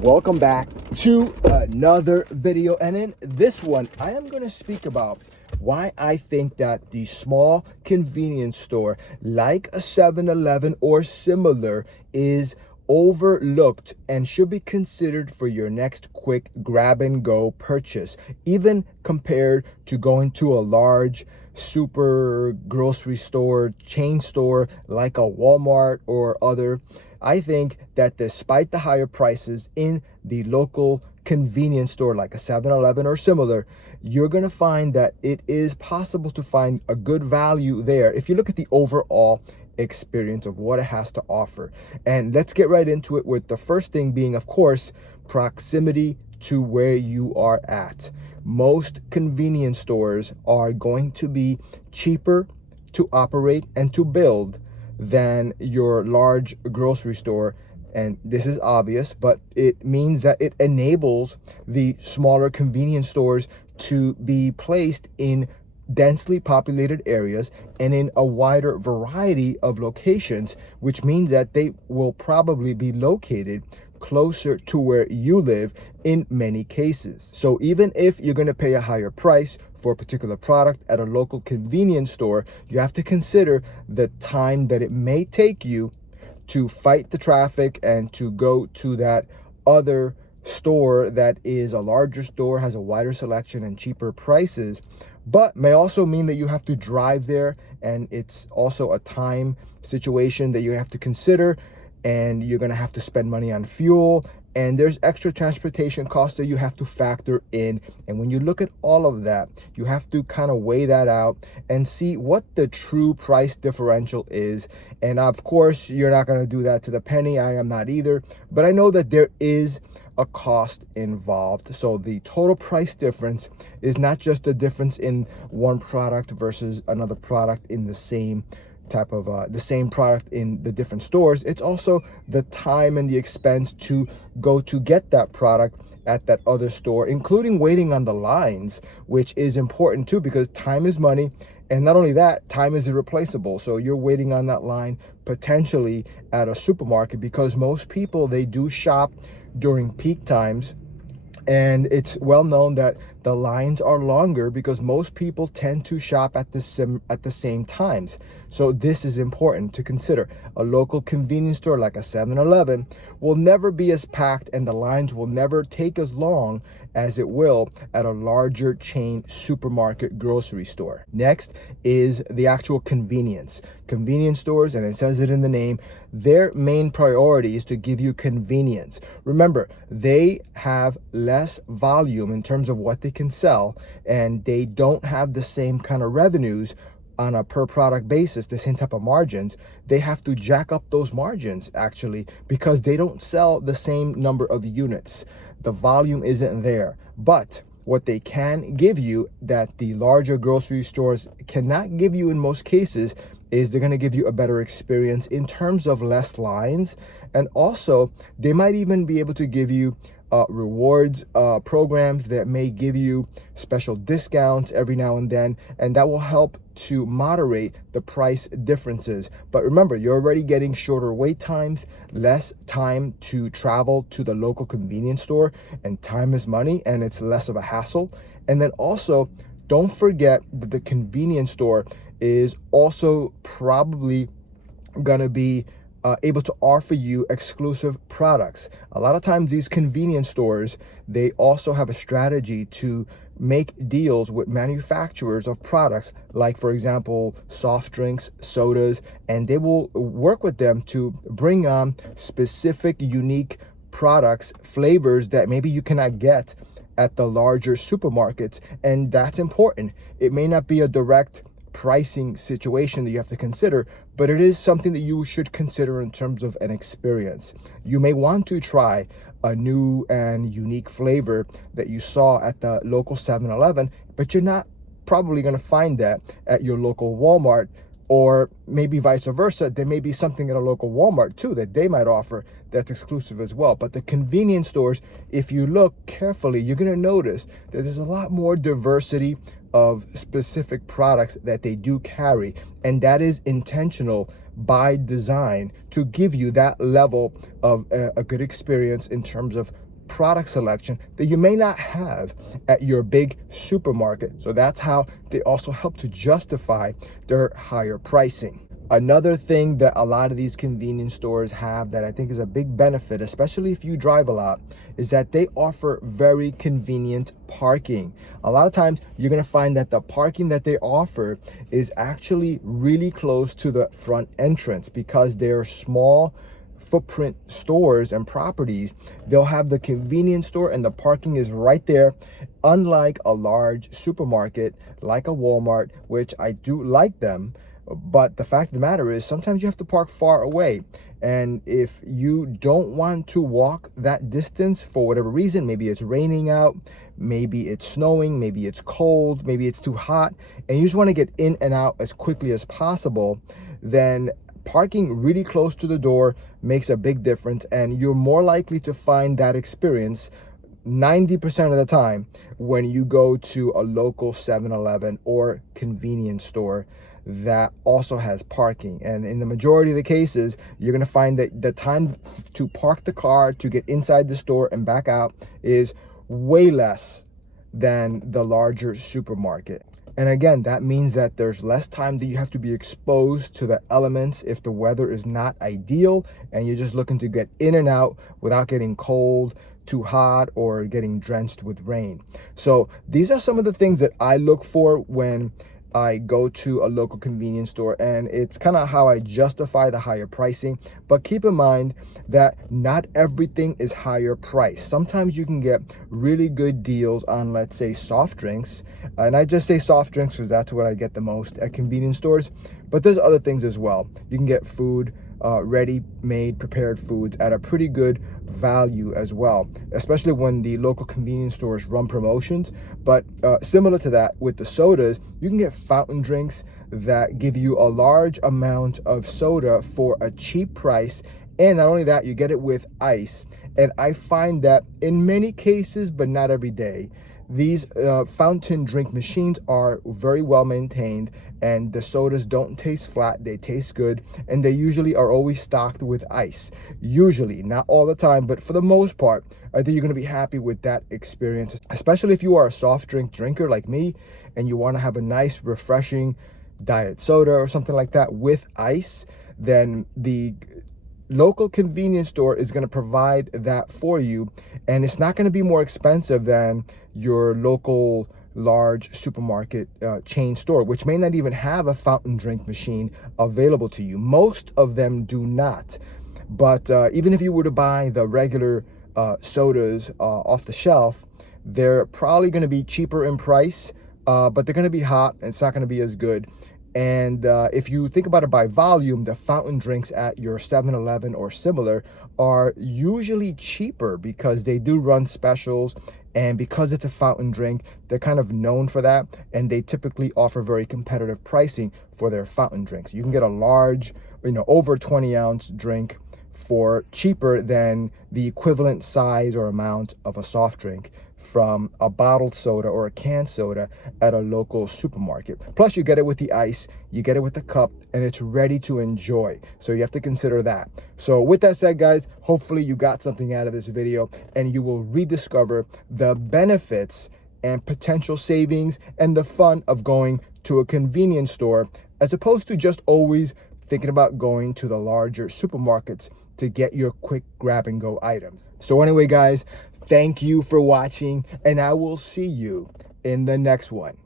Welcome back to another video, and in this one I am going to speak about why I think that the small convenience store like a 7-Eleven or similar is overlooked and should be considered for your next quick grab and go purchase, even compared to going to a large super grocery store, chain store like a Walmart or other. I think that despite the higher prices in the local convenience store like a 7-Eleven or similar, you're going to find that it is possible to find a good value there if you look at the overall experience of what it has to offer. And let's get right into it, with the first thing being, of course, proximity to where you are at. Most convenience stores are going to be cheaper to operate and to build than your large grocery store. And this is obvious, but it means that it enables the smaller convenience stores to be placed in densely populated areas and in a wider variety of locations, which means that they will probably be located closer to where you live in many cases. So even if you're going to pay a higher price for a particular product at a local convenience store, you have to consider the time that it may take you to fight the traffic and to go to that other store that is a larger store, has a wider selection and cheaper prices, but may also mean that you have to drive there, and it's also a time situation that you have to consider, and you're going to have to spend money on fuel, and there's extra transportation costs that you have to factor in. And when you look at all of that, you have to kind of weigh that out and see what the true price differential is. And of course, you're not going to do that to the penny. I am not either, but I know that there is a cost involved. So the total price difference is not just the difference in one product versus another product in the same type of the same product in the different stores. It's also the time and the expense to go to get that product at that other store, including waiting on the lines, which is important too, because time is money. And not only that, time is irreplaceable. So you're waiting on that line potentially at a supermarket, because most people, they do shop during peak times. And it's well known that the lines are longer because most people tend to shop at the same times. So this is important to consider. A local convenience store like a 7-Eleven will never be as packed, and the lines will never take as long as it will at a larger chain supermarket grocery store. Next is the actual convenience. Convenience stores, and it says it in the name, their main priority is to give you convenience. Remember, they have less volume in terms of what they can sell, and they don't have the same kind of revenues on a per product basis, the same type of margins. They have to jack up those margins actually, because they don't sell the same number of units. The volume isn't there. But what they can give you that the larger grocery stores cannot give you in most cases is they're going to give you a better experience in terms of less lines. And also, they might even be able to give you rewards programs that may give you special discounts every now and then, and that will help to moderate the price differences. But remember, you're already getting shorter wait times, less time to travel to the local convenience store, and time is money and it's less of a hassle. And then also, don't forget that the convenience store is also probably gonna be able to offer you exclusive products. A lot of times these convenience stores, they also have a strategy to make deals with manufacturers of products, like for example soft drinks, sodas, and they will work with them to bring on specific unique products, flavors that maybe you cannot get at the larger supermarkets. And that's important. It may not be a direct pricing situation that you have to consider, but it is something that you should consider in terms of an experience. You may want to try a new and unique flavor that you saw at the local 7-Eleven, but you're not probably going to find that at your local Walmart, or maybe vice versa. There may be something at a local Walmart too that they might offer that's exclusive as well. But the convenience stores, if you look carefully, you're going to notice that there's a lot more diversity of specific products that they do carry, and that is intentional by design to give you that level of a good experience in terms of product selection that you may not have at your big supermarket. So that's how they also help to justify their higher pricing. Another thing that a lot of these convenience stores have that I think is a big benefit, especially if you drive a lot, is that they offer very convenient parking. A lot of times you're going to find that the parking that they offer is actually really close to the front entrance because they're small footprint stores and properties. They'll have the convenience store and the parking is right there, unlike a large supermarket like a Walmart, which I do like them. But the fact of the matter is sometimes you have to park far away. And if you don't want to walk that distance for whatever reason, maybe it's raining out, maybe it's snowing, maybe it's cold, maybe it's too hot, and you just want to get in and out as quickly as possible, then parking really close to the door makes a big difference. And you're more likely to find that experience 90% of the time when you go to a local 7-Eleven or convenience store that also has parking. And in the majority of the cases, you're going to find that the time to park the car to get inside the store and back out is way less than the larger supermarket. And again, that means that there's less time that you have to be exposed to the elements if the weather is not ideal and you're just looking to get in and out without getting cold, too hot, or getting drenched with rain. So these are some of the things that I look for when I go to a local convenience store, and it's kind of how I justify the higher pricing. But keep in mind that not everything is higher price. Sometimes you can get really good deals on, let's say, soft drinks, and I just say soft drinks because that's what I get the most at convenience stores, but there's other things as well. You can get food, ready-made prepared foods at a pretty good value as well, especially when the local convenience stores run promotions. But similar to that with the sodas, you can get fountain drinks that give you a large amount of soda for a cheap price. And not only that, you get it with ice. And I find that in many cases, but not every day, these fountain drink machines are very well maintained, and the sodas don't taste flat, they taste good, and they usually are always stocked with ice. Usually, not all the time, but for the most part, I think you're going to be happy with that experience, especially if you are a soft drink drinker like me and you want to have a nice, refreshing diet soda or something like that with ice. Then the local convenience store is going to provide that for you, and it's not going to be more expensive than your local large supermarket chain store, which may not even have a fountain drink machine available to you. Most of them do not. But even if you were to buy the regular sodas off the shelf, they're probably going to be cheaper in price, but they're going to be hot and it's not going to be as good. And if you think about it by volume, the fountain drinks at your 7-Eleven or similar are usually cheaper because they do run specials. And because it's a fountain drink, they're kind of known for that. And they typically offer very competitive pricing for their fountain drinks. You can get a large, over 20-ounce drink for cheaper than the equivalent size or amount of a soft drink from a bottled soda or a canned soda at a local supermarket. Plus, you get it with the ice, you get it with the cup, and it's ready to enjoy. So you have to consider that. So with that said, guys, hopefully you got something out of this video and you will rediscover the benefits and potential savings and the fun of going to a convenience store, as opposed to just always thinking about going to the larger supermarkets to get your quick grab and go items. So anyway, guys, thank you for watching, and I will see you in the next one.